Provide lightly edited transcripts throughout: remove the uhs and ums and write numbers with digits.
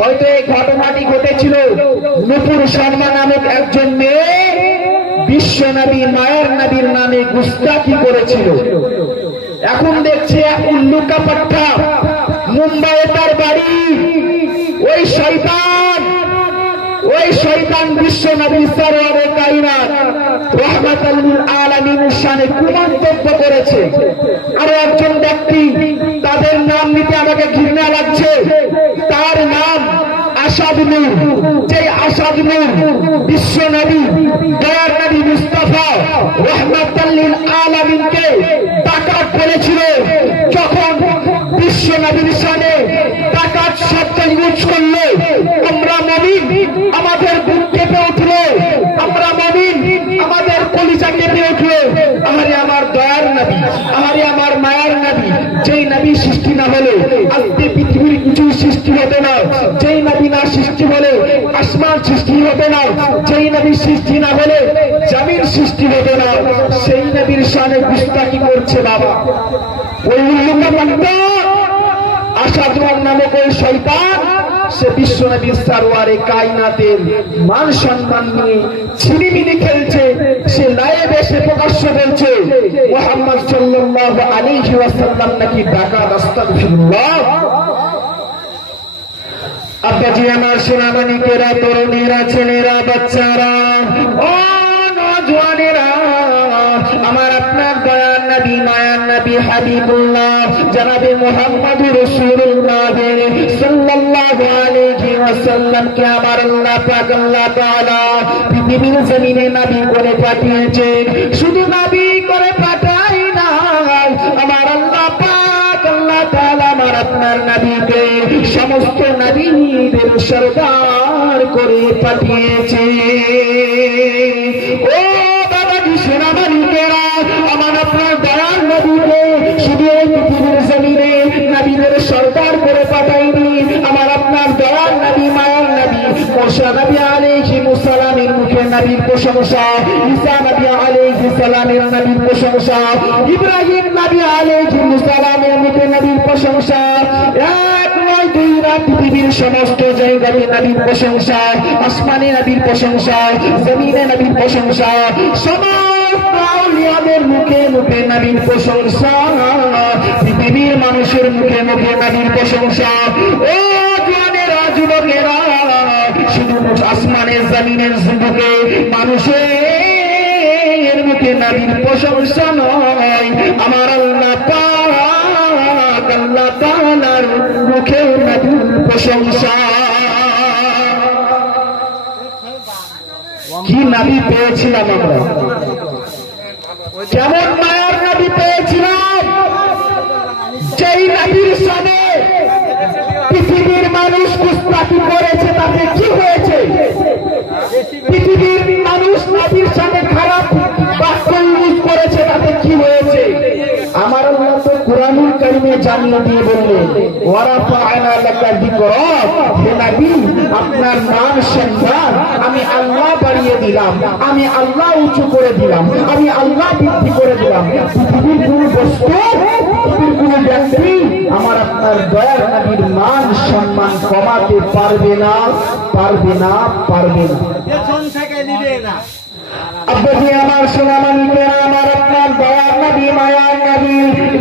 হয়তো এই ঘটনাটি ঘটেছিল। নূপুর শর্মা নামক একজন মেয়ে বিশ্ব নবী মায়ের নবীর নামে গুস্তাখি করেছিল। এখন দেখছে এক উল্লুকা পাঠা, মুম্বাইয়ে তার বাড়ি। ওই শয়তান বিশ্ব নবী সরওয়ারে কায়নাত রাহমাতাল লিল আলামিনের শানে কুমন্তব্য করেছে। আর একজন ব্যক্তি, তাদের নাম নিতে আমাকে ঘৃণা লাগছে, তার নাম আসাদ নূর। যে আসাদ নূর বিশ্ব নবী দয়ার নবী মুস্তাফা রাহমাতাল লিল আলামিনকে ডাকাত বলেছিল। যখন বিশ্ব নবীর শানে ডাকাত শব্দ ইউজ করলো, আমরা মুমিন, আমাদের বুক কেঁপে উঠলো, আমরা মুমিন, আমাদের কলিজা কেঁপে উঠলো। আমারে আমার দয়ার নবী, আমারে আমার মায়ার নবী, যেই নবী সৃষ্টি না হলে আজকে পৃথিবীর কিছু সৃষ্টি হতো না। যেই নবী না সৃষ্টি হলে আসমান সৃষ্টি হতো না। যেই নবী সৃষ্টি না হলে জমিন সৃষ্টি হতো না। সেই নবীর শানে গুস্তাখি করছে বাবা। ওই উল্লুকা আসাদ নামক ওই শয়তান, সে বিশ্ব নবীর সরওয়ারে কায়নাতের মান সম্মান নিয়ে ছিনিমিনি খেলছে। সে লাইভ এসে প্রকাশ্য বলছে মুহাম্মদ সাল্লাল্লাহু আলাইহি ওয়াসাল্লাম নাকি ডাকাত। আস্তাগফিরুল্লাহ। আব্বাজি আমার সোনামণিকেরা, তরুণীরা, ছেলেরা, বাচ্চারা, ও নওজওয়ানেরা, আমার আপনার দয়ার নবী মায়ার নবী হাবিবুল্লাহ জনাবে মুহাম্মদুর রাসূলুল্লাহ সাল্লাল্লাহু আলাইহি ওয়াসাল্লাম কে আমার আল্লাহ পাক আল্লাহ তাআলা পৃথিবীর জমিনে নবী করে পাঠিয়েছেন। শুধু নবী করে পাঠাই না, আমার আল্লাহ পাক আল্লাহ তাআলা আমার আপনার নবীকে সমস্ত নবীদের সরদার করে পাঠিয়েছে। ও বাবাজি সোনামণিকেরা, আমার আপনার দয়ার নবীকে শুধু এই পৃথিবীর জমিনে নবীদের সরদার করে পাঠাইনি, আমার আপনার দয়ার নবী মায়ার নবী মুসা নবী আলাইহিস সালামের মুখে নবীর প্রশংসা, ঈসা নবী আলাইহিস সালামের নবীর প্রশংসা, ইব্রাহিম নবী আলাইহিস সালামের মুখে নবীর প্রশংসা, এক নয় দুই না পৃথিবীর সমস্ত জায়গায় নবীর প্রশংসা, আসমানে নবীর প্রশংসা, জমিনে নবীর প্রশংসা, সমস্ত আউলিয়াদের মুখে মুখে নবীর প্রশংসা, পৃথিবীর মানুষের মুখে মুখে নবীর প্রশংসা। ও জওয়ানেরা, যুবকেরা, শুধু আসমানের জমিনের যুবকে মানুষের মুখে নবীর প্রশংসা নয়, আমার আল্লাহ পাক আল্লাহ তাআলার মুখে নবীর প্রশংসা। কি নবী পেয়েছিলাম আমরা, কেমন মায়ার নবী পেয়েছিলাম, যেই নবীর সামনে পৃথিবীর মানুষ গুস্তাখি করেছে, তাতে কি হয়েছে? পৃথিবীর মানুষ নবীর সামনে খারাপ বাক্য ইউজ করেছে, তাতে কি হয়েছে? আমার আল্লাহ তো কুরআনুল কারীমে জানিয়ে দিয়ে বললেন, ওয়ারাফা'না লাকা যিকরাক, হে নবী আপনার নাম সম্মান আমি আল্লাহ বাড়িয়ে দিলাম, আমি আল্লাহ উঁচু করে দিলাম, আমি আল্লাহ বৃদ্ধি করে দিলাম। পৃথিবীর কোন বস্তু, পৃথিবীর কোন ব্যক্তি আমার আপনার দয়ার নবীর মান সম্মান কমাতে পারবে না, পারবে না, পারবে না। আব্বাজি আমার সোনামণিকেরা, আমার আপনার দয়ার নবী মায়ার নবী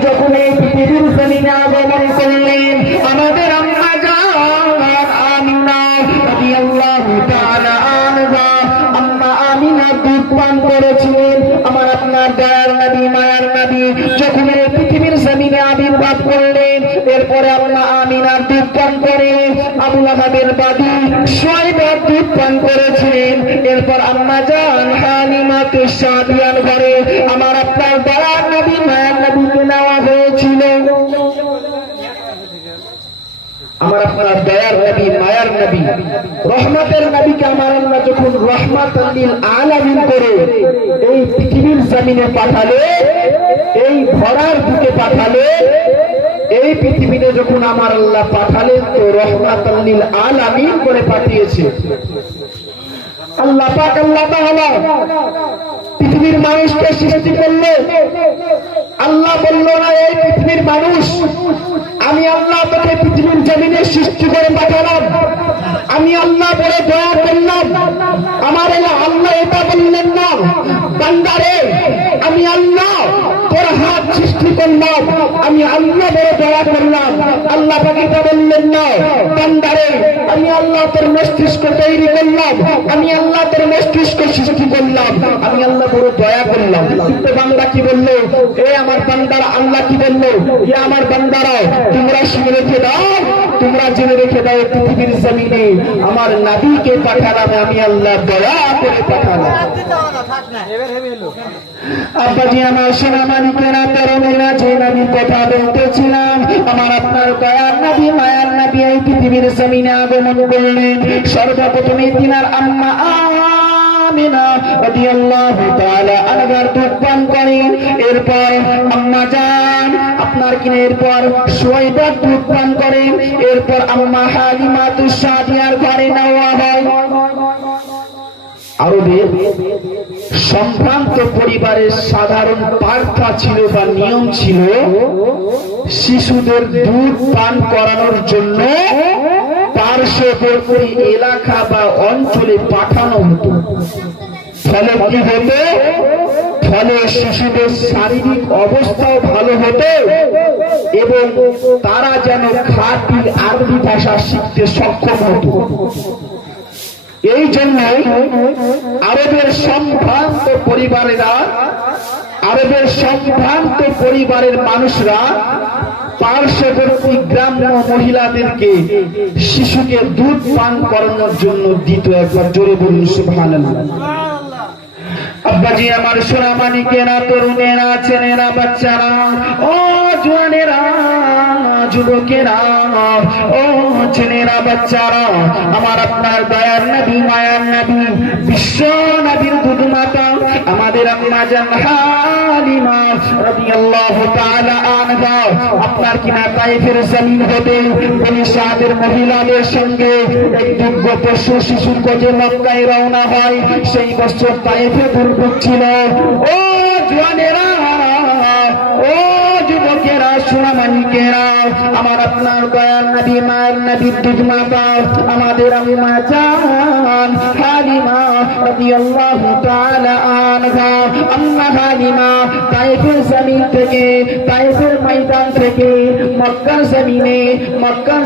যখন এই পৃথিবীর জমিনে আগমন করলেন, আমাদের আম্মা জান আমিনা রাদিয়াল্লাহু তাআলা আনহা, আম্মা আমিনা দুধ পান করেছিলেন। আমার আপনার দয়ার নবী মায়ার নবী যখন এই পৃথিবীর জমিনে আবির্ভাব করলেন, এরপরে আম্মা আমিনার দুধ পান করে আবু লাহাবের বাদী শুআয়বার দুধ পান করেছিলেন। এরপর আম্মা জান হালিমাকে সাদিয়ার ঘরে আমার আপনার দয়ার নবী মায়ার নবীকে নেওয়া হয়েছিল। আমার আপনার দয়ার নবী মায়ার নবী রহমতের নবীকে আমার আল্লাহ যখন রহমাতাল লিল আলামিন করে এই পৃথিবীর জমিনে পাঠালে, এই ধরার বুকে পাঠালে, এই পৃথিবীতে যখন আমার আল্লাহ পাঠালেন তো রহমাতাল লিল আলামিন করে পাঠিয়েছে। আল্লাহ পাক আল্লাহ তাআলা পৃথিবীর মানুষকে সৃষ্টি করলো। আল্লাহ বলল না এই পৃথিবীর মানুষ আমি আল্লাহ তোকে পৃথিবীর জমিনে সৃষ্টি করে পাঠালাম, আল্লাহ তোর হাত সৃষ্টি করলাম, আমি আল্লাহ বড় দয়া করলাম। আল্লাহ পাকে বললেন না বান্দারে আমি আল্লাহ তোর মস্তিষ্ক তৈরি করলাম, আমি আল্লাহ তোর মস্তিষ্ক সৃষ্টি করলাম, আমি আল্লাহ বড় দয়া করলাম। কিন্তু বান্দা কি বললো? এ আমার বান্দারা, আল্লাহ কি বললো? এ আমার বান্দারা তোমরা শুনে রেখে দাও, তোমরা জেনে রেখে দাও পৃথিবীর জমিনে আমার নবীকে পাঠালাম, আমি আল্লাহ দয়া করে পাঠালাম। আব্বাজি আমার সোনা মানিকেরা তরুণেরা যে আমি কথা বলতেছিলাম, আমার আপনার দয়ার নবী মায়ার নবী এই পৃথিবীর জমিনে আগমন করলেন। সর্বপ্রথমে তিনার আম্মা আমিনা রাদিয়াল্লাহু তাআলা আনহার দুধ পান করেন। এরপর আম্মা জান আপনার কিনা এরপর সুয়াইবার দুধ পান করেন। এরপর আম্মা হালিমাতুস সাদিয়ার ঘরে নেওয়া হয়। আরবের সম্ভ্রান্ত পরিবারের সাধারণ পার্থা ছিল বা নিয়ম ছিল শিশুদের দুধ পান করানোর জন্য পার্শ্ববর্তী এলাকা বা অঞ্চলে পাঠানো হতো। ফলে কি হতো? ফলে শিশুদের শারীরিক অবস্থাও ভালো হতো এবং তারা যেন খাঁটি আরবি ভাষা শিখতে সক্ষম হতো। এই জন্য আরবের সম্ভ্রান্ত পরিবারের মানুষরা পার্শ্ববর্তী গ্রাম্য মহিলাদেরকে শিশুকে দুধ পান করানোর জন্য দিত। একবার জোরে বলুন সুবহানাল্লাহ। আব্বাজি আমার সোনা মানিকেরা তরুণেরা ছেলেরা বাচ্চারা ও জওয়ানেরা যুবকেরা ও ছেলেরা বাচ্চারা, আমার আপনার দয়ার নবী মায়ার নবী বিশ্ব নবীর দুধ মাতা আমাদের আম্মা জান হালিমা রাদিয়াল্লাহু তাআলা আনহা আপনার কিনা তায়েফের জমিন হতে বনি সাদের মহিলাদের সঙ্গে এক দুর্গত শিশুর খোঁজে মক্কায় রওনা হয়। সেই বছর তায়েফে দুর্ভিক্ষ ছিল। ও জওয়ানেরা ও যুবকেরা সোনা মানিকেরা, আমার আপনার দয়ার নবী মায়ের নবীর দুধ মাতা আমাদের আম্মা জান হালিমা রাদিয়াল্লাহু তাআলা আনহা আম্মা হালিমা তায়েফের জমিন থেকে, তায়েফের ময়দান থেকে মক্কার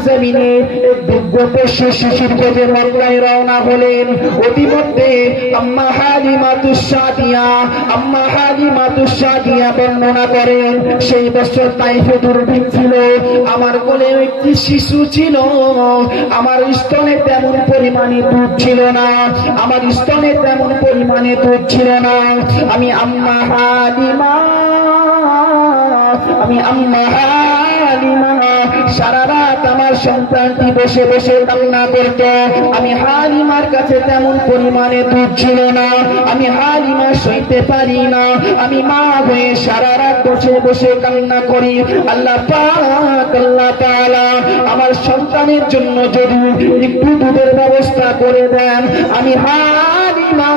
জমিনে এক দুর্গত শিশুর খোঁজে মক্কায় রওনা হলেন। অতিমধ্যে আম্মা হালিমাতুস সাদিয়া বর্ণনা করেন সেই বছর তায়েফে দুর্ভিক্ষ ছিল। আমার কোলে একটি শিশু ছিল, আমার স্তনে তেমন পরিমাণে দুধ ছিল না, আমি আম্মা হালিমা সারা রাত আমার সন্তানটি বসে বসে কান্না করত। আমি হালিমার কাছে তেমন পরিমাণে দুধ ছিল না, আমি হালিমা সইতে পারি না, আমি মা হয়ে সারা রাত বসে বসে কান্না করি। আল্লাহ পাক আল্লাহ তাআলা আমার সন্তানের জন্য যদি একটু দুধের ব্যবস্থা করে দেন, আমি হালিমা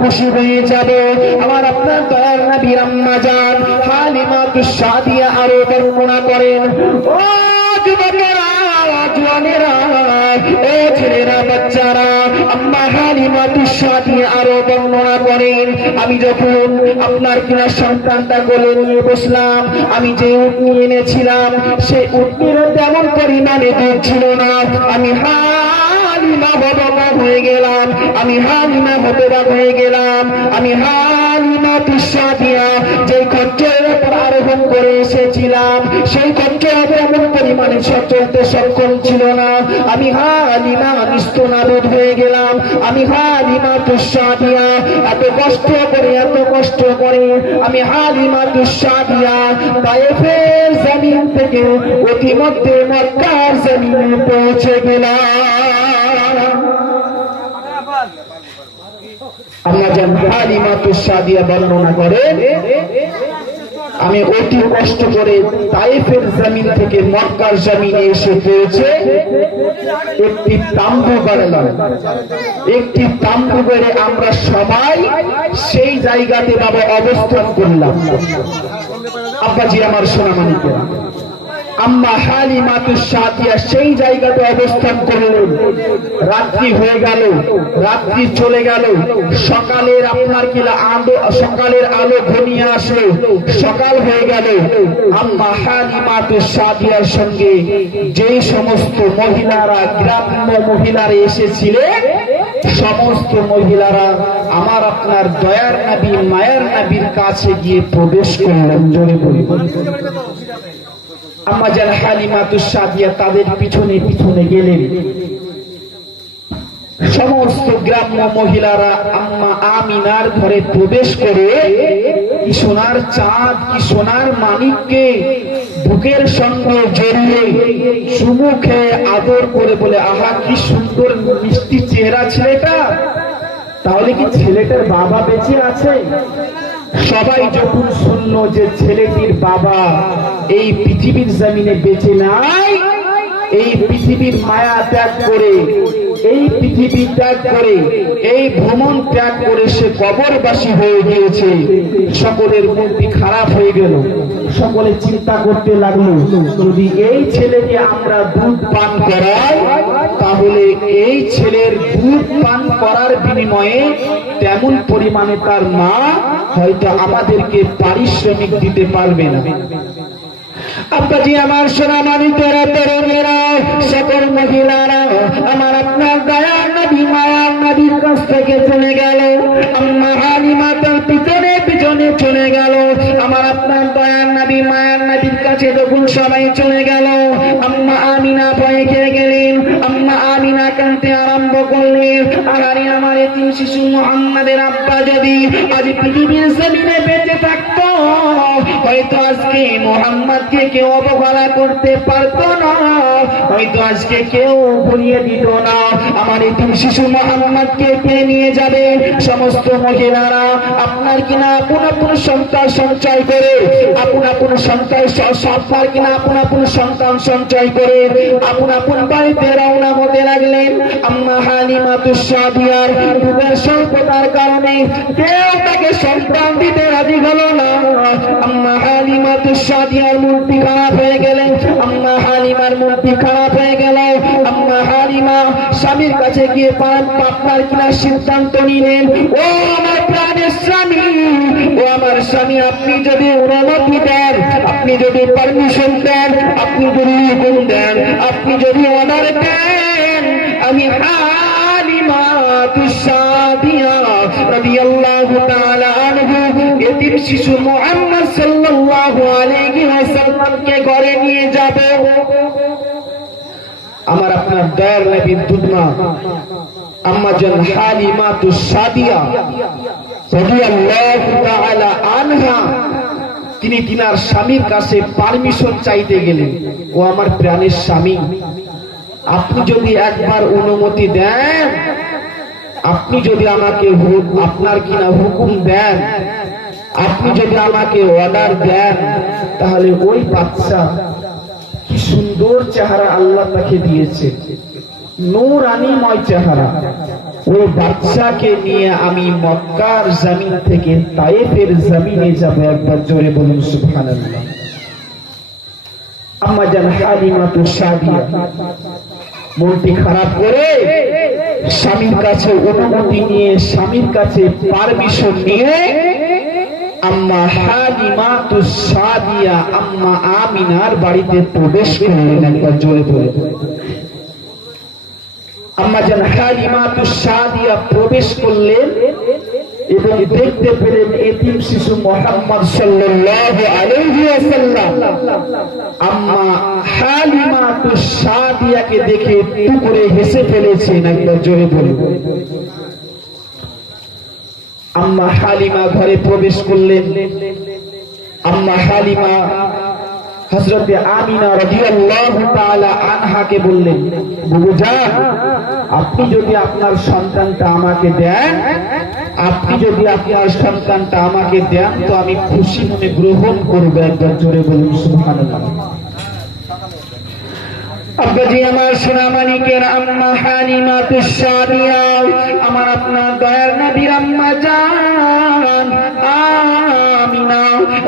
খুশি হয়ে যাব। আমার আপনার দয়ার নবীর আম্মা জান হালিমাতুস সাদিয়া আরো বর্ণনা করেন, ও যুবকেরা জওয়ানেরা ও ছেলেরা বাচ্চারা, আম্মা হালিমাতুস সাদিয়া আরো বর্ণনা করেন, আমি যখন আপনার কিনা সন্তানটা কোলে নিয়ে বসলাম, আমি যে উটনি এনেছিলাম সেই উটনিরও তেমন পরিমাণে দুধ ছিল না। আমি হালিমা হতবাক হয়ে গেলাম, আমি হালিমাতুস সাদিয়া যে খচ্চরের উপর আরোহণ করে এসেছিলাম সেই খচ্চর তেমন পরিমাণে চলতে সক্ষম ছিল না। আমি হালিমা নিস্তনাবুদ হয়ে গেলাম। আমি হালিমাতুস সাদিয়া এত কষ্ট করে আমি হালিমাতুস সাদিয়া তায়েফের জমিন থেকে অতিমধ্যে মক্কার জমিনে পৌঁছে গেলাম। আম্মা জান হালিমাতুস সাদিয়া বর্ণনা করেন, আমি অতি কষ্ট করে তায়েফের জমিন থেকে মক্কার জমিনে এসে পৌঁছে একটি তাম্বু গাড়লাম। একটি তাম্বু গড়ে আমরা সবাই সেই জায়গাতে বাবা অবস্থান করলাম। আব্বাজি আমার সোনা মানিকেরা, আম্মা হালিমাতুস সাদিয়া সেই জায়গাতে অবস্থান করলেন। রাত্রি হয়ে গেল, রাত্রি চলে গেল, সকালের আপনার কিলা সকালের আলো ঘনিয়ে আসলো, সকাল হয়ে গেল। আম্মা হালিমাতুস সাদিয়ার সঙ্গে যেই সমস্ত মহিলারা, গ্রাম্য মহিলারা এসেছিলেন, সমস্ত মহিলারা আমার আপনার দয়ার নবী মায়ার নবীর কাছে গিয়ে প্রবেশ করলেন। জোরে বলি আম্মা জান হালিমাতুস সাদিয়া তাদের পিছনে পিছনে গেলেন। সমস্ত গ্রাম্য মহিলারা আম্মা আমিনার ঘরে প্রবেশ করে কি সোনার চাঁদ, কি সোনার মানিককে বুকের সঙ্গে জড়িয়ে চুমু খেয়ে আদর করে বলে, আহা কি সুন্দর মিষ্টি চেহারা ছেলেটা, তাহলে কি ছেলেটার বাবা বেঁচে আছে? সবাই যখন শুনলো যে ছেলেটির বাবা এই পৃথিবীর জমিনে বেঁচে নাই, এই পৃথিবীর মায়া ত্যাগ করে, এই পৃথিবী ত্যাগ করে, এই ভ্রমণ ত্যাগ করে সে কবরবাসী হয়ে গিয়েছে, সকলের মনটি খারাপ হয়ে গেল। সকলে চিন্তা করতে লাগলো, যদি এই ছেলেকে আমরা দুধ পান করাই, তাহলে এই ছেলের দুধ পান করার বিনিময়ে তেমন পরিমাণে তার মা হয়তো আমাদেরকে পারিশ্রমিক দিতে পারবে না। আব্বাজি আমার সোনামানিকেরা, তরুণেরা, সকল মহিলারা আমার আপনার দয়ার নবী মায়ার নবীর কাছ থেকে চলে গেল। আম্মা হালিমা তার পিছনে পিছনে চলে গেল। আমার আপনার দয়ার নবী মায়ার নবীর কাছে যখন সবাই চলে গেল, আম্মা আমিনা ভয়ে খেয়ে গেলেন। আম্মা আমিনা কাঁদতে আরম্ভ করলেন, আরে আমার এতিম শিশু মুহাম্মাদের আব্বা যদি আজ পৃথিবীর জমিনে বেঁচে থাকতো, হয়তো আজকে মুহাম্মদকে কেউ অবহেলা করতে পারতো না, হয়তো আজকে কেউ ভুলিয়ে দিত না। আমার এতিম শিশু মুহাম্মদকে কে নিয়ে যাবে? সমস্ত মহিলারা আপনার কিনা আপন আপন সন্তান সঞ্চয় করে, আপন আপন সন্তান আপনার কিনা আপন আপন সন্তান সঞ্চয় করে আপন আপন বাড়িতে রওনা হতে লাগলেন। আম্মা হালিমাতুস সাদিয়ার দুধের স্বল্পতার কারণে কেউ তাকে সন্তান দিতে রাজি হলো না। আম্মা হালিমাতুস সাদিয়ার মনটি খারাপ হয়ে গেলেন। আম্মা হালিমার মনটি খারাপ হয়ে গেল। আম্মা হালিমা স্বামীর কাছে গিয়ে আপনার কিনা সিদ্ধান্ত নিলেন, ও আমার প্রাণের স্বামী, ও আমার স্বামী, আপনি যদি অনুমতি দেন, আপনি যদি পারমিশন দেন, আপনি যদি হুকুম দেন, আপনি যদি অর্ডার দেন, আমি হালিমাতুস সাদিয়া রাদিয়াল্লাহু তাআলা আনহা এতিম শিশু মুহাম্মদ সাল্লাল্লাহু আলাইহি ওয়াসাল্লামকে ঘরে নিয়ে যাব। আমার আপনার দয়ার নবীর দুধমা আম্মা জান হালিমাতুস সাদিয়া রাদিয়াল্লাহু তাআলা আনহা তিনি তিনার স্বামীর কাছে পারমিশন চাইতে গেলেন। ও আমার প্রাণের স্বামী, আপনি যদি একবার অনুমতি দেন, আপনি যদি আমাকে আপনার কিনা হুকুম দেন, আপনি যদি আমাকে অর্ডার দেন, তাহলে ওই বাচ্চা, কি সুন্দর চেহারা আল্লাহ তাকে দিয়েছে, নূরানিময় চেহারা, ওই বাচ্চাকে নিয়ে আমি মক্কার জমিন থেকে তায়েফের জমিনে যাব। একবার জোরে বলুন সুবহানাল্লাহ। আম্মা জান হালিমাতুস সাদিয়া মনটি খারাপ করে স্বামীর কাছে অনুমতি নিয়ে, স্বামীর কাছে পারমিশন নিয়ে আম্মা হালিমাতুস সাদিয়া আম্মা আমিনার বাড়িতে প্রবেশ করলেন। একবার জোরে বলে আম্মা জান হালিমাতুস সাদিয়া প্রবেশ করলেন এবং দেখতে পেলেন এতিম শিশু মুহাম্মদ সাল্লাল্লাহু আলাইহি ওয়াসাল্লাম আম্মা হালিমাতুস সাদিয়াকে দেখে একটু করে হেসে ফেলেছেন। একবার জোরে বলুন। আম্মা হালিমা ঘরে প্রবেশ করলেন। আম্মা হালিমা হযরতে আমিনা রাদিয়াল্লাহু তাআলা আনহাকে বললেন, বুবুজান, আপনি যদি আপনার সন্তানটা আমাকে দেন, আপনি যদি আপনার সন্তানটা আমাকে দেন, তো আমি খুশি মনে গ্রহণ করব। একবার জোরে বলুন সুবহানাল্লাহ। আব্বাজি আমার সোনামানিকের আম্মা হালিমাতুস সাদিয়া আমার আপনার দয়ার নবীর আম্মা জান আমিনা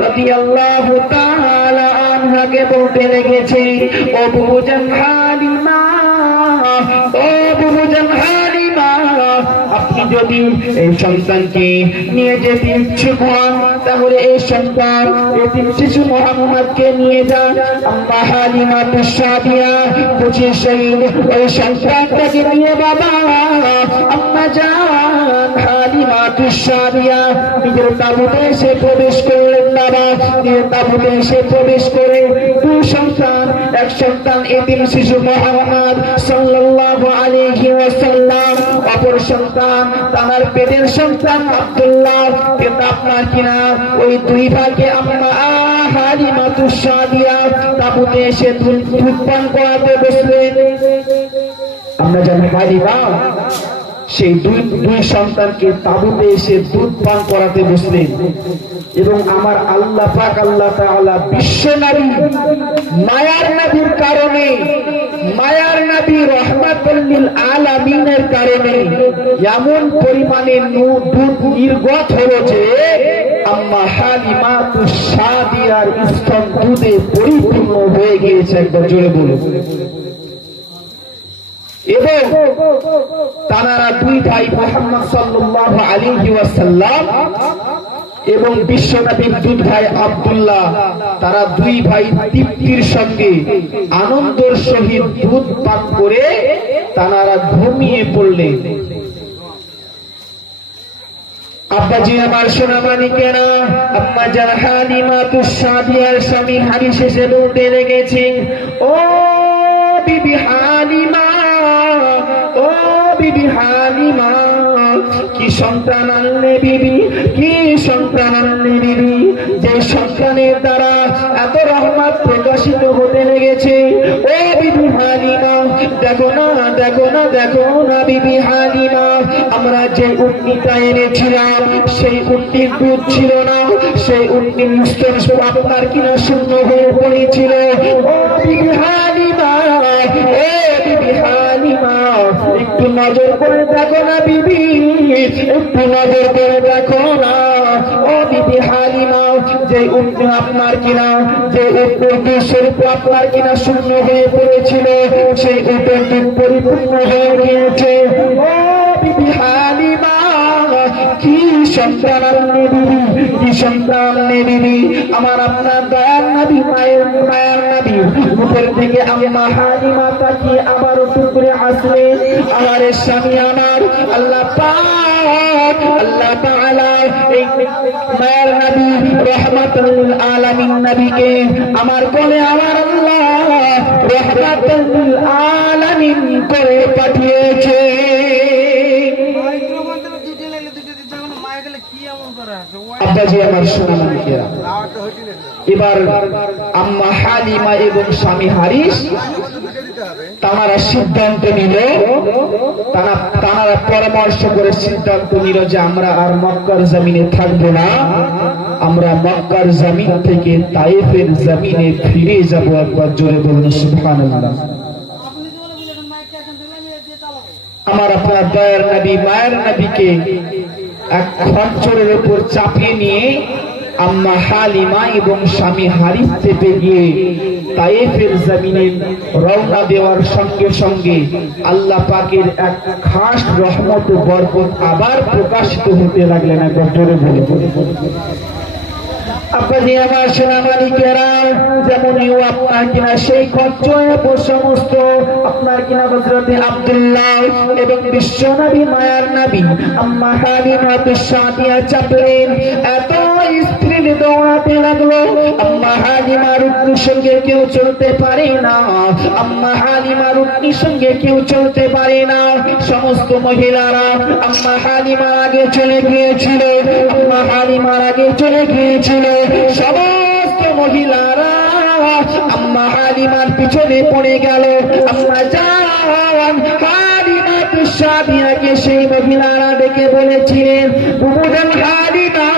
রাদিয়াল্লাহু তাআলা আনহাকে বলতে লেগেছে, ও বুবুজান হালিমা, ও বুবুজান হালিমা, আপনি যদি এই সন্তানকে নিয়ে যেতে ইচ্ছুক হন তাহলে এই সন্তান এতিম শিশু মুহাম্মদকে নিয়ে যান। আম্মা হালিমা তুসাদিয়া বুঝে সেই ওই সন্তানটাকে নিয়ে বাবা আম্মা জান হালিমা তুসাদিয়া নিজের তাঁবুতে এসে প্রবেশ করলেন। বাবা নিজের তাঁবুতে এসে প্রবেশ করে দুই সন্তান, এক সন্তান এতিম শিশু মুহাম্মদ সাল্লাল্লাহু আলাইহি ওয়াসাল্লাম, অপর সন্তান তার পেটের সন্তান আব্দুল্লাহ। কিন্তু আপনার কিনা ওই দুই ভাইকে আম্মা হালিমা তুসাদিয়া তাঁবুতে এসে দুধ পান করাতে বসলেন। আমরা জানি হালিমা সেই দুই সন্তানকে তাঁবুতে এসে দুধ পান করাতে বসলেন। এবং আমার আল্লাহ পাক আল্লাহ তাআলা বিশ্ব নবী মায়ার নবীর কারণে, মায়ার নবী রহমাতুল লিল আলামিনের কারণে এমন পরিমাণে দুধ নির্গত হলো যে আম্মা হালিমা তুসাদিয়ার স্তন দুধে পরিপূর্ণ হয়ে গিয়েছে। একবার জোরে বলুন। এবং তারা দুই ভাই মুহাম্মদ সাল্লাল্লাহু আলাইহি ওয়াসাল্লাম এবং বিশ্বনবীর দুই ভাই আব্দুল্লাহ, তারা দুই ভাই তৃপ্তির সঙ্গে আনন্দের সহিত দুধ পান করে তারা ঘুমিয়ে পড়লেন। আব্বাজি আমার সোনা মানিকেরা, আম্মা জান হালিমা তুসাদিয়ার স্বামী হারিস এসে বলতে লেগেছে, ও বিবি হালিমা, ও বিবি হালিমা, কি সন্তান আনলে বিবি, কি সন্তান আনলে বিবি, যে সন্তানের দ্বারা এত রহমত প্রকাশিত হতে লেগেছে। ও বিবি হালিমা, দেখো না, দেখো না, দেখো না বিবি হালিমা, আমরা যে উটনিটা এনেছিলাম সেই উটনির দুধ ছিল না, সেই উটনির স্তন আপনার কিনা শূন্য হয়ে পড়েছিল। ও বিবি হালিমা, ও বিবি হালিমা, একটু নজর করে দেখো না বিবি, একটু নজর করে দেখো না। ও বিবি হালিমা, যে উটনি আপনার কিনা, যে উটের দুধ স্বরূপ আপনার কিনা শূন্য হয়ে পড়েছিল, সেই উটের দুধ পরিপূর্ণ হয়ে গিয়েছে। ও বিবি হালিমা, কি সন্তান আনলে বিবি, কি সন্তান আনলে বিবি, আমার আপনার দয়ার নবী মায়ার নবী উপর থেকে আম্মা হালিমা তাকিয়ে আবার উঠে করে আসলেন। আমার স্বামী আমার আল্লাহ পাক আল্লাহ তাআলা এই মায়ার নবী রহমাতুল লিল আলামিন নবীকে আমার কোলে আমার আল্লাহ রহমাতুল লিল আলামিন করে পাঠিয়েছে। আব্বাজি আমার সোনা মানিকেরা, এবার আম্মা হালিমা এবং স্বামী হারিস তারা সিদ্ধান্ত নিল, তারা পরামর্শ করে সিদ্ধান্ত নিল যে আমরা আর মক্কার জমিনে থাকবো না, আমরা মক্কার জমিন থেকে তায়েফের জমিনে ফিরে যাব। একবার জোরে বলুন সুবহানাল্লাহ। আমার আপনার দয়ার নবী মায়ের নবীকে এক খচ্চরের উপর চাপিয়ে নিয়ে আম্মা হালিমা এবং স্বামী হারিস চেপে গিয়ে তায়েফের জমিনে রওনা দেওয়ার সঙ্গে সঙ্গে আল্লাহ পাকের এক খাস রহমত ও বরকত আবার প্রকাশিত হতে লাগলেন। একবার জোরে বলে আব্বাজি আমার সোনা মানিকেরা, যেমনই আপনার কিনা সেই খচ্চর সমস্ত আপনার কিনা হযরতে আব্দুল্লাহ এবং বিশ্বনবী মায়ার নবী আম্মা হালিমা তুসাদিয়া চাপলেন। এত স্ত্রীর দৌড়াতে লাগলো, আম্মা হালিমার উটনির সঙ্গে কেউ চলতে পারে না, আম্মা হালিমার উটনির সঙ্গে কেউ চলতে পারে না। সমস্ত মহিলারা আম্মা হালিমার আগে চলে গিয়েছিল, আম্মা হালিমার আগে চলে গিয়েছিল। সমস্ত মহিলারা আম্মা হালিমার পিছনে পড়ে গেল। আম্মা জান হালিমা তুসাদিয়াকে সেই মহিলারা ডেকে বলেছিলেন, বুবুজান হালিমা,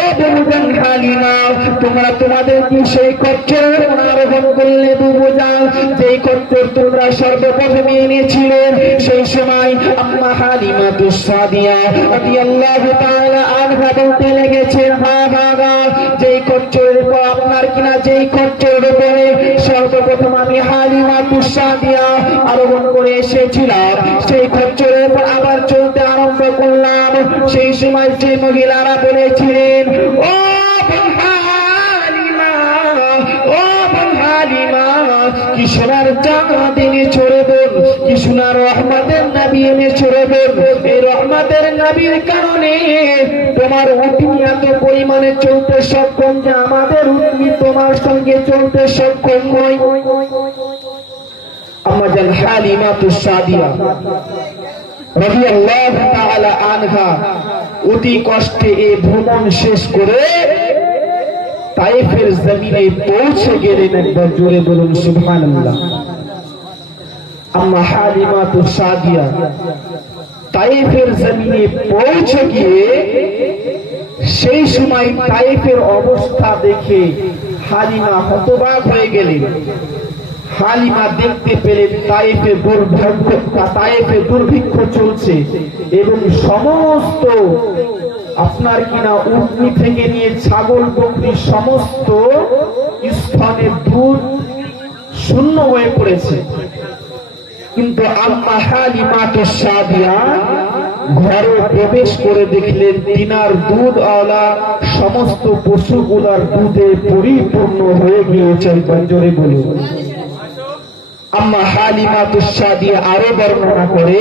ও বুবুজান হালিমা, তোমরা তোমাদের কি সেই কচ্ছর আরোহণ করলে বুঝাও যেই কচ্ছর তোমরা সর্বপ্রথমে এনেছিলেন। সেই সময় আম্মা হালিমাতুস সাদিয়া রাদিয়াল্লাহু তাআলা আনহা বলতে লেগেছেন, হা হা হা, যেই কচ্ছরের উপর আপনার কিনা যেই কচ্ছরের উপরে সর্বপ্রথম আমি হালিমাতুস সাদিয়া আরোহণ করে এসেছিলাম, সেই কচ্ছরের উপর আবার চলতে আরম্ভ করলাম। সেই সময় যে মহিলারা বলেছিলেন, ও কি সোনার চাঁদ এনে ছড়বেন, কি সোনার রহমতের নবী এনে ছড়বেন। এই রহমতের নবীর কারণে তোমার উটনি এত পরিমাণে চলতে সক্ষম যে আমাদের উটনি তোমার সঙ্গে চলতে সক্ষম নয়। আম্মাজান হালিমাতুস সাদিয়া রাদিয়াল্লাহু তাআলা আনহা অতি কষ্টে এই ভ্রমণ শেষ করে তায়েফের জমিনে পৌঁছে গেলেন। একবার জোরে বলুন সুবহানাল্লাহ। আম্মা হালিমাতুস সাদিয়া তায়েফের জমিনে পৌঁছে গিয়ে সেই সময় তায়েফের অবস্থা দেখে হালিমা হতবাক হয়ে গেলেন। হালিমা দেখতে পেলেন তায়েফে দুর্ভিক্ষ চলছে এবং সমস্ত আপনার কিনা উটনি থেকে নিয়ে ছাগল বকরি সমস্ত স্থানের দুধ শূন্য হয়ে পড়েছে। কিন্তু আম্মা হালিমাতুস সাদিয়া ঘরে প্রবেশ করে দেখলেন তিনার দুধ আলা সমস্ত পশুগুলার দুধে পরিপূর্ণ হয়ে গিয়েছে। জোরে বলুন। আম্মা হালিমাতুস সাদিয়া আরো বর্ণনা করে,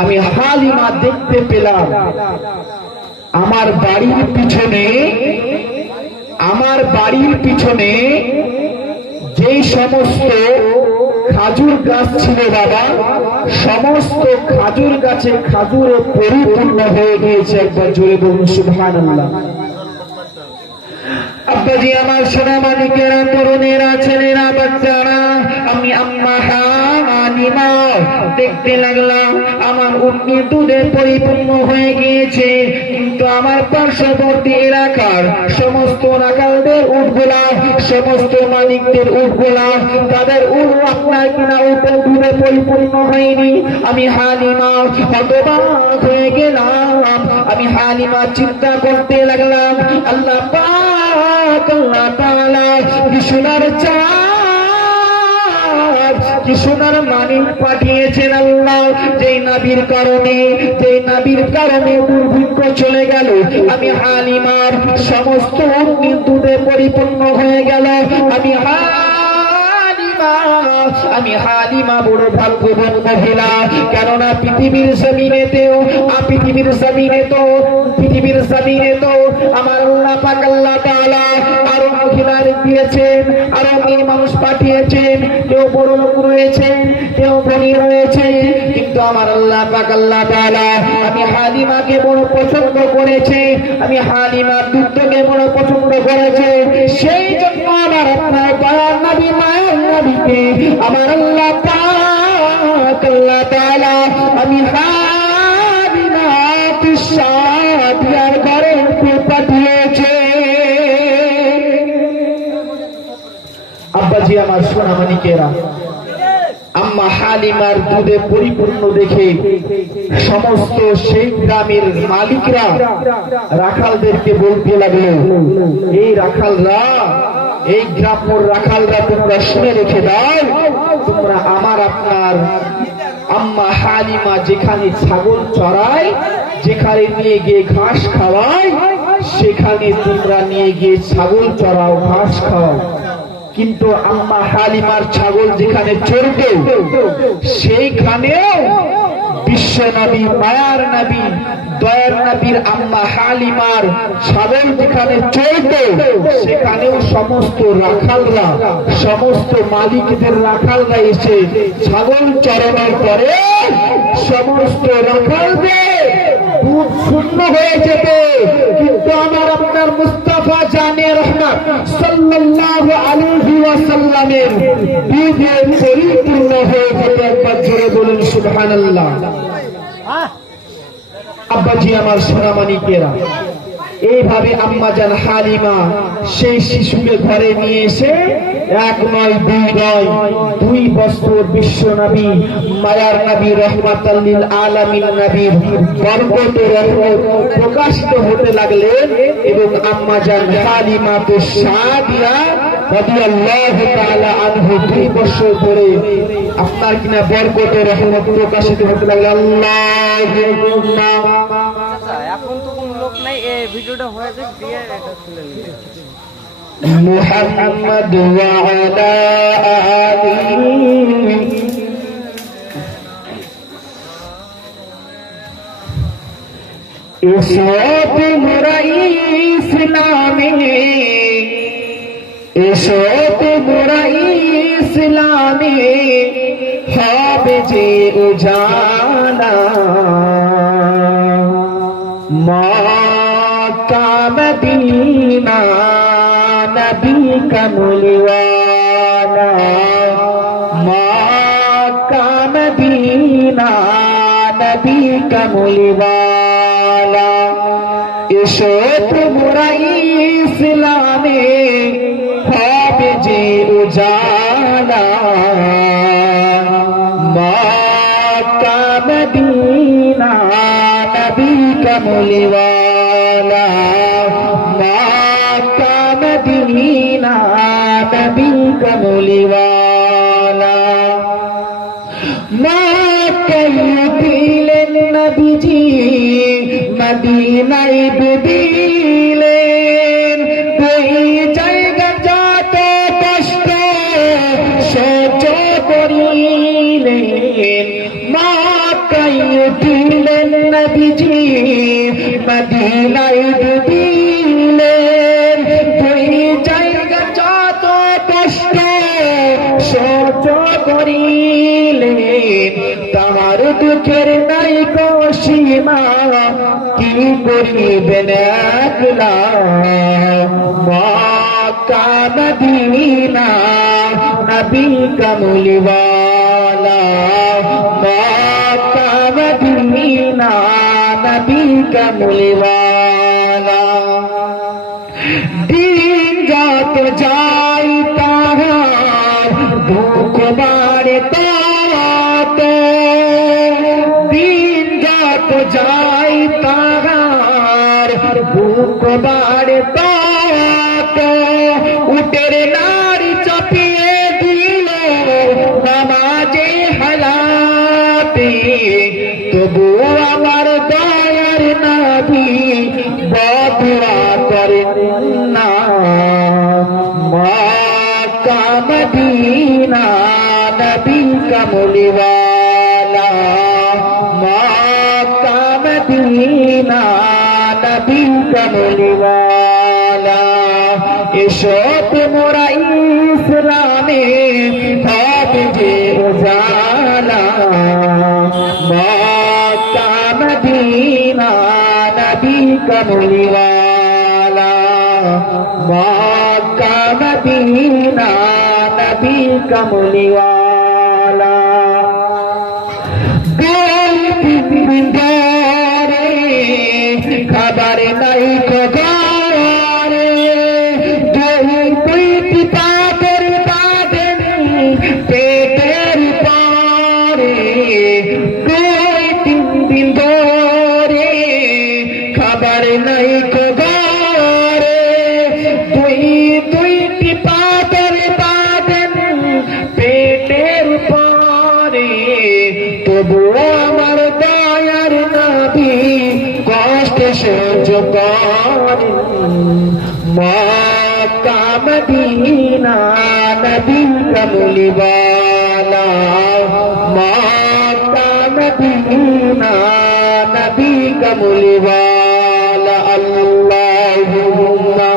আমি হালিমা দেখতে পেলাম আমার বাড়ির পিছনে যেই সমস্ত খাজুর গাছ ছিল বাবা, সমস্ত খাজুর গাছে খাজুরে পরিপূর্ণ হয়ে গিয়েছে। একবার জোরে বলুন সুবহানাল্লাহ। আব্বাজি আমার সোনা মানিকেরা, তরুণেরা, ছেলেরা, বাচ্চারা, আমি আম্মা হালিমা দেখতে লাগলাম আমার উটনি দুধে পরিপূর্ণ হয়ে গিয়েছে। কিন্তু আমার পার্শ্ববর্তী এলাকার সমস্ত রাখালদের উটগুলা, সমস্ত মালিকদের উটগুলা, তাদের উট আপনার কিনা উটের দুধে পরিপূর্ণ হয়নি। আমি হালিমা হতবাক হয়ে গেলাম। আমি হালিমা চিন্তা করতে লাগলাম, আল্লাহ পাক, আল্লাহ তাআলা কি সোনার চাঁদ, কি সোনার মানিক পাঠিয়েছেন আল্লাহ, যেই নবীর কারণে দুর্ভিক্ষ চলে গেল। আমি হালিমার সমস্ত উটনি দুধে পরিপূর্ণ হয়ে গেল। আমি হালিমা বড় ভাগ্যবান মহিলা, কেননা পৃথিবীর জমিনে তো আমার আল্লাহ পাক আল্লাহ তাআলা আরো মহিলার দিয়েছেন, আরো মেয়ে মানুষ পাঠিয়েছেন। কেউ বড় লোক রয়েছেন, কেউ ধনী রয়েছে, কিন্তু আমার আল্লাহ পাক আল্লাহ তাআলা আমি হালিমাকে বড় পছন্দ করেছে, আমি হালিমার দুধকে বড় পছন্দ করেছে। সেই জন্য আমার আপনার দয়ার নবী মায়ের নবীকে আমার আল্লাহ পাক আল্লাহ তাআলা আমি হালিমাতুস সাদিয়ার ঘরে পাঠিয়েছে। আব্বাজি আমার সোনা মানিকেরা, আম্মা হালিমার দুধে পরিপূর্ণ দেখে সমস্ত সেই গ্রামের মালিকরা রাখালদেরকে বলতে লাগলো, এই গ্রামের রাখালরা তোমরা শুনে রেখে দাও, তোমরা আপনার আম্মা হালিমা যেখানে ছাগল চড়ায়, যেখানে নিয়ে গিয়ে ঘাস খাওয়ায়, সেখানে তোমরা নিয়ে গিয়ে ছাগল চড়াও, ঘাস খাওয়াও। কিন্তু আম্মা হালিমার ছাগল যেখানে চড়বে সেইখানেও বিশ্ব নবী, মায়ার নবী, দয়ার নবীর আম্মা হালিমার ছাগল যেখানে চড়বে সেখানেও সমস্ত রাখালরা, সমস্ত মালিকদের রাখালরা এসে ছাগল চড়ানোর পরে সমস্ত রাখালদের দুধ শূন্য হয়ে যেতে, কিন্তু আমার আপনার মুস্তাফা জানে রহমত সাল্লাল্লাহু আলাইহি ওয়াসাল্লামের দুধে পরিপূর্ণ হয়ে যেতে। একবার জোরে বলুন সুবহানাল্লাহ। আব্বাজি আমার সোনা মানিকেরা, এইভাবে আম্মাজান হালিমা সেই শিশুকে ঘরে নিয়ে এসে এক নয় দুই নয় 2 বছর বিশ্ব নবী মায়ার নবী রহমাতাল লিল আলামিন নবীর বরকত ও রহমত প্রকাশিত হতে লাগলেন এবং আম্মাজান হালিমা তো সাদিয়া রাদিয়াল্লাহু তাআলা আনহু 2 বছর ধরে আপনার কিনা বরকত ও রহমত প্রকাশিত হতে লাগলো। আল্লাহু আকবার। এখন তো কোন লোক নাই, এই ভিডিওটা হয়ে যাক দিয়ে এটা খুলে নিই। মুহাম্মদ ওয়া আলা আলিহি ইসলাত মুরাই ইসলামে ইসলাত মুরাই ইসলামে হবে যে উজালা মক্কা মদিনা নবী কমলিওয়ালা মক্কা মদিনা নবী কমলিওয়ালা এসো তোমরা ইসলামে হবে যে উজালা মক্কা মদিনা নবী কমলিওয়ালা মক্কা মদিনা নবী কমলিওয়ালা মক্কায় দিলেন নবীজি মদিনায় দিলেন দুই জায়গা যত কষ্ট সহ্য করিলেন মক্কায় দিলেন নবীজি মদিনায় দিলেন দুই জায়গা যত কষ্ট সহ্য করিলেন তাহার দুঃখের নাই সীমা কি করিবেন একলা মক্কা মদিনা নবী কমলিওয়ালা মক্কা মদিনা নবী কমলিওয়ালা দিন যত যাই তাহার দুঃখ বাড়ে তত দিন যত যাই তাহার দুঃখ বাড়ে তত উটের নারী চাপিয়ে দিল নামাজে হালাতে তবু আমার দয়ার নবী বদুয়া করেন না মক্কা মদিনা নবী কমলিওয়ালা মক্কা মদিনা নবী কমলিওয়ালা এসো তোমরা ইসলামে হবে যে উজালা মক্কা মদিনা নবী কমলিওয়ালা মক্কা মদিনা নবী কমলিওয়ালা খাবার নাই খবরে দুই পাপের বাঁধেন পেটের পরে 2-3 দিন ধরে খাবার নাই খবরে দুইটি পাপের বাঁধেন পেটের পরে তবু আমার দয়ার নবী কষ্ট সহ্য করেন মক্কা মদিনা নবী কমলিওয়ালা মক্কা মদিনা নবী কমলিওয়ালা আল্লাহুম্মা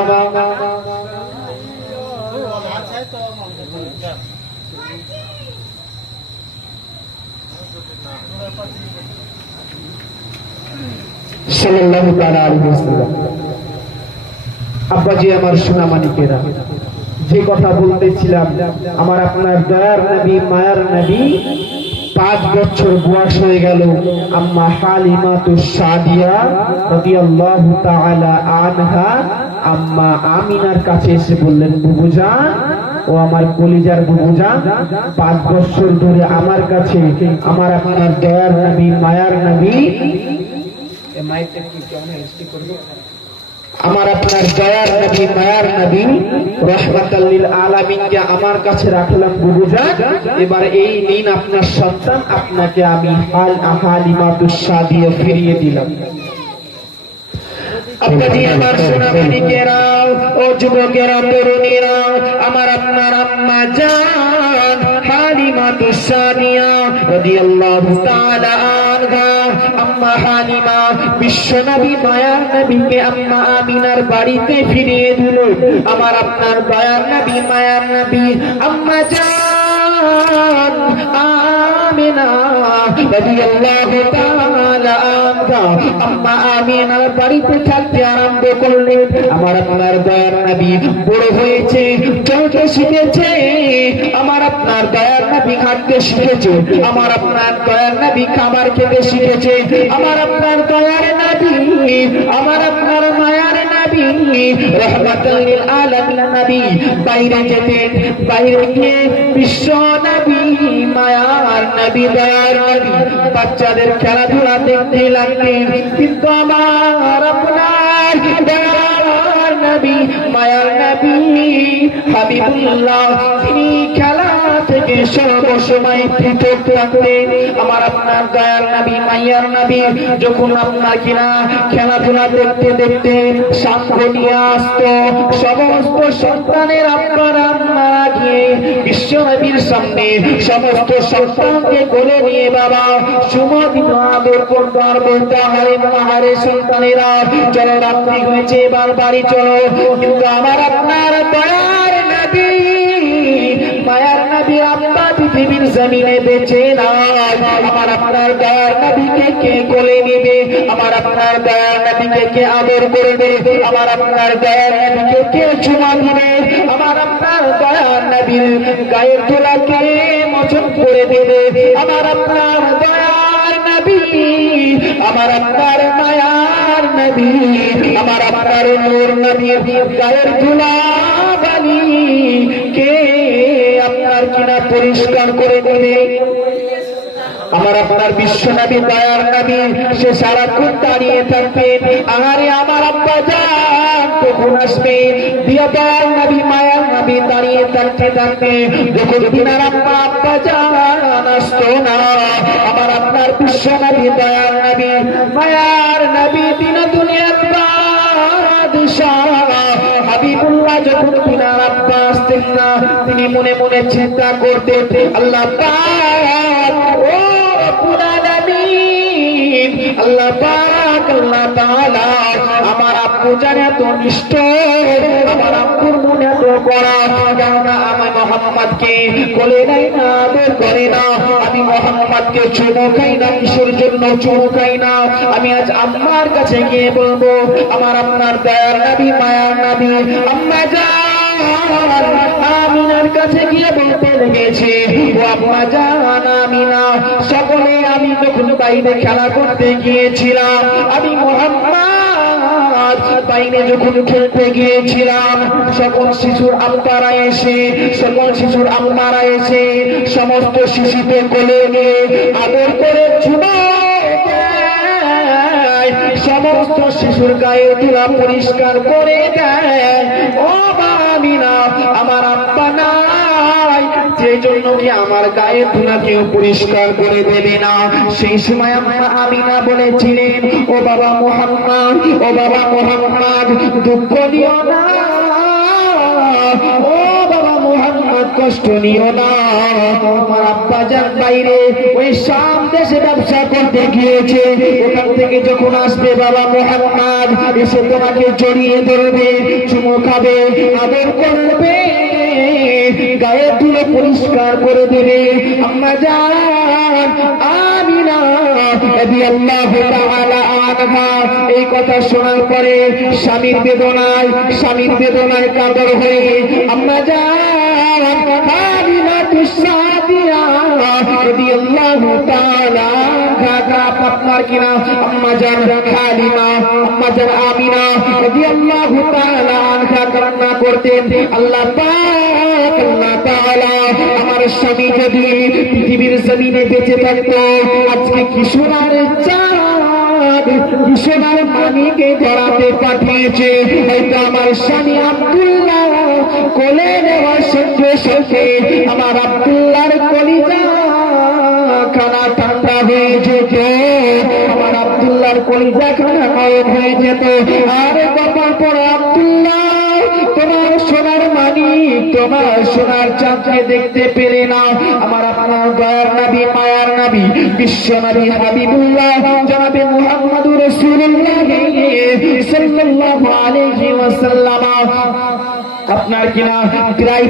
সাল্লাল্লাহু তাআলা আলাইহি ওয়াসাল্লাম। আব্বাজি আমার সোনা মানিকেরা, যে কথা বলতেছিলাম আমার আপনার দয়ার নবী মায়ার নবী 5 বছর বয়স হয়ে গেল আম্মা হালিমাতুস সাদিয়া রাদিয়াল্লাহু তাআলা আনহা আম্মা আমিনার কাছে এসে বললেন, বুবুজান, ও আমার কলিজার বুবুজান, 5 বছর ধরে আমার কাছে আমার আপনার দয়ার নবী মায়ার নবী আমার আপনার দয়ার নবী মায়ার নবী রাহমাতাল লিল আলামিনকে আমার কাছে রাখলাম বুবুজান, এবার এই নিন আপনার সন্তান, আপনাকে আমি হালিমাতুস সাদিয়া ফিরিয়ে দিলাম। আপনাজি আমার সোনামণিকেরা ও যুবকেরা তরুণীরা, আমার আপনার আম্মা জান হালিমাতুস সাদিয়া রাদিয়াল্লাহু তাআলা আনহা আম্মা হালিমা বিশ্বনবী মায়ার নবীকে আম্মা আমিনার বাড়িতে ফিরিয়ে দিল। আমার আপনার দয়ার নবী মায়ার নবী আম্মা জান আমিনা রাদিয়াল্লাহু তাআলা আনহা আম্মা আমিনার বাড়িতে থাকতে আরম্ভ করলেন। আমার আপনার দয়ার নবী বড় হয়েছে, চলতে শিখেছে, আমার আপনার দয়ার নবী হাঁটতে শিখেছে, আমার আপনার দয়ার নবী খাবার খেতে শিখেছে, আমার আপনার দয়ার নবী আমার আপনার মায়ার নবী রাহমাতুল লিল আলামিন নবী বাইরে যেতেন, বাইরে গিয়ে বিশ্ব নবী মায়ার নবী দয়ার নবী বাচ্চাদের খেলাধুলা দেখতে লাগলেন। কিন্তু আমার আপনার দয়ার নবী মায়ার নবী হাবিবুল্লাহ তিনি খেলা থেকে সর্বসময় পৃথক থাকতেন। আমার আপনার দয়ার নবী মায়ার নবী যখন আপনার কিনা খেলাধুলা দেখতে দেখতে সাক্ষ্য নিয়ে আসতো, সমস্ত সন্তানের আপনার আম্মারা গিয়ে বিশ্ব নবীর সামনে সমস্ত সন্তানকে কোলে নিয়ে বাবা সুমধুর আদর করতো আর বলতে হয়, মাহারে সন্তানেরা চলো রাত্রি হয়েছে, এবার বাড়ি চলো। কিন্তু আমার আপনার দয়ার নবী মায়ার নবী আব্বা পৃথিবীর জমিনে বেঁচে নাই। আমার আপনার দয়ার নবীকে কে কোলে নেবে, আমার আপনার দয়ার নবীকে কে আদর করবে, আমার আপনার দয়ার নবীকে কে চুমা দিবে, আমার আপনার দয়ার নবীর গায়ের তোলাকে মোচন করে দেবে, আমার আপনার দয়ার নবী আমার আপনার মায়ার নবী আমার আপনার নূর নবীর গায়ের ধুলা বালি কে আপনার কিনা পরিষ্কার করে দেবে। আমার আপনার বিশ্ব নবী দয়ার নবী সে সারাক্ষণ দাঁড়িয়ে থাকবেন। আরে আমার আব্বা জান কখন আসবে, দয়ার নবী মায়ার নবী দাঁড়িয়ে থাকতে থাকতে যখন দিনার আব্বা আব্বা জান আসতো না, আমার আপনার বিশ্ব নবী দয়ার নবী মায়ার নবী দিন দুনিয়ার বাদশাহ হাবিবুল্লাহ যখন দিনার আব্বা আসতেন না, তিনি মনে মনে চিন্তা করতেন, আল্লাহ পাক ও আল্লাহ পাক আল্লাহ তাআলা আমার আব্বু জান এত নিষ্ঠ, আমার আব্বুর মনে এত করা, কেননা আমি মোহাম্মদকে কোলে নেই না, আদর করে না, আমি মোহাম্মদকে চুমু খাই না, কিসের জন্য চুমু খাই না, আমি আজ আম্মার কাছে গিয়ে বলবো আমার আপনার দয়ার নবী মায়ার নবী আম্মা জান আমিনার কাছে গিয়ে বলতে লেগেছে, ও আম্মা জান আমিনা, সকলে আমি যখন বাইরে খেলা করতে গিয়েছিলাম, আমি মোহাম্মদ বাইরে যখন খেলতে গিয়েছিলাম, সকল শিশুর আম্মারা এসে সমস্ত শিশুকে কোলে নিয়ে আদর করে চুমো দেয়, সমস্ত শিশুর গায়ে ধুলা পরিষ্কার করে দেয়। ও আমিনা আমার আব্বা নাই, যে জন্য কি আমার গায়ে ধুলা কেউ পরিষ্কার করে দেবে না। সেই সময় আম্মা আমিনা বলেছিলেন, ও বাবা মুহাম্মদ, ও বাবা মুহাম্মদ দুঃখ নিও না, ও বাবা মুহাম্মদ কষ্ট নিও না, আমার আব্বা যান বাইরে ওই শাম দেশে ব্যবসা করতে গিয়েছে, ওখান থেকে যখন আসবে বাবা মুহাম্মদ এসে তোমাকে জড়িয়ে ধরবে, চুমো খাবে, আদর করবে, গায়ে ধুলো পরিষ্কার করে দেবে। আম্মা জান আমিনা রাদিয়াল্লাহু তাআলা আনহা এই কথা শোনার পরে স্বামীর বেদনায় কাতর হয়ে আম্মা জান হালিমাতুস সাদিয়া রাদিয়াল্লাহু কিনা আম্মা জান হালিমা, আম্মা জান আমিনা রাদিয়াল্লাহু তাআলা আনহা কান্না করতেন, আল্লাহ পাক আল্লাহ তাআলা আমার স্বামী যদি পৃথিবীর জমিনে বেঁচে থাকতো, আজকে কিশোরার চাঁদ কিশোরার মানিকে ধরাতে পাঠিয়েছে, হয়তো আমার স্বামী আব্দুল্লাহ কোলে নেওয়ার সঙ্গে সঙ্গে আমার আব্দুল্লাহর কলিজা খানা ঠান্ডা হয়ে যেত, আমার আব্দুল্লাহর কলিজা খানা গরম হয়ে যেত। আর বাবা পর আব্দুল্লাহ তোমার সোনার মানিক তোমার সোনার চাঁদকে দেখতে পেরে না, আমার আপনার দয়ার নবী মায়ার নবী বিশ্ব নবী হাবিবুল্লাহ জনাবে মুহাম্মদুর রাসূলুল্লাহ সাল্লাল্লাহু আলাইহি ওয়াসাল্লাম আপনার কিনা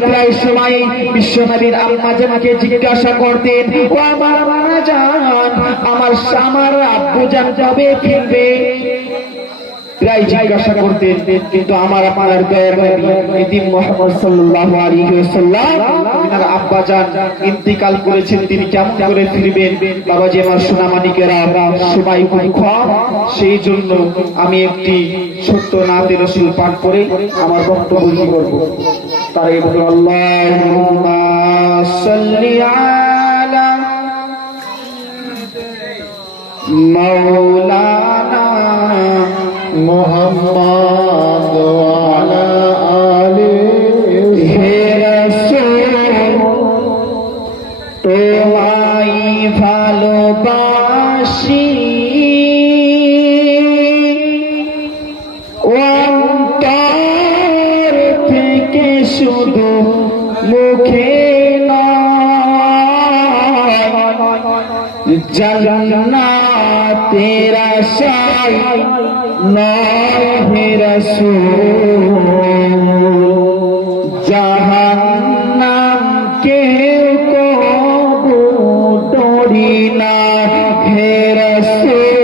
প্রায় সময় বিশ্ব নবীর আম্মা জানকে জিজ্ঞাসা করতেন, ও আমার আম্মা জান, আমার আব্বু জান কবে ফিরবে, প্রায় জিজ্ঞাসা করতেন। কিন্তু আমার আপনার দয়ার নবী মুহাম্মদ সাল্লাল্লাহু আলাইহি ওয়াসাল্লাম ওনার আব্বা জান ইন্তিকাল করেছেন, তিনি কেমন করে ফিরবেন? বাবাজি আমার সোনা মানিকেরা, সবাই খুব কম, সেই জন্য আমি একটি ছোট্ট নাতে রাসূল পাঠ করে আমার বক্তব্য শুরু করব। তার এই বলে আল্লাহুম্মা সাল্লি আলা মাওলানা মুহাম্মদ ওয়া আলা আলিহি হে রাসূল তোমায় ভালোবাসি, অন্তর থেকে শুধু মুখে নয়, জান্নাতের আশায় নয় হে রাসূল, জাহান্নাম কেউ কবু ডরি না হে রাসূল,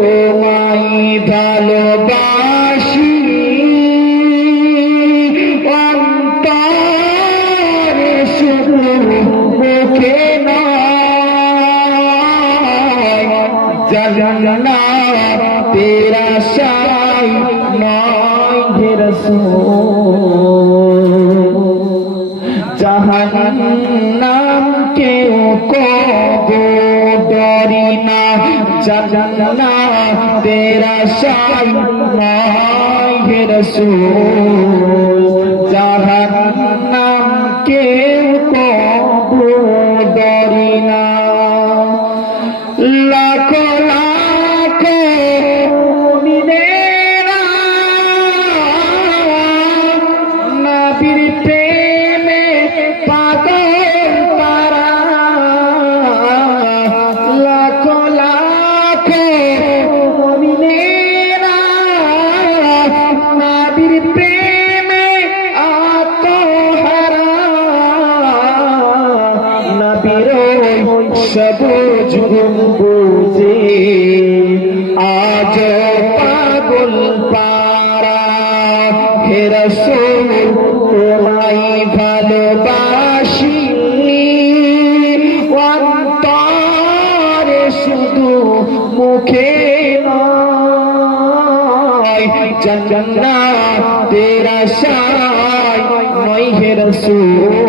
তোমায় ভালোবাসি, অন্তরে শুধু মুখে নয়, জান্নাতের আশায় নয় হে রাসূল, জাহান্নাম কেউ কবু ডরি না, জান্নাতের আশায় নয় হে রাসূল, জাহান্নাম কেউ কবু ডরি না। লাখো লাখো মুমিনেরা নবীর প্রেমে পাগল তারা, লাখো লাখো মুমিনেরা নবীর প্রেমে আত্মহারা, নবীর সবুজ গম্বুজে আজ পাগল পারা হে রাসূল, তোমায় ভালোবাসি, অন্তরে শুধু মুখে নয়, জান্নাতের আশায় নয় হে রাসূল,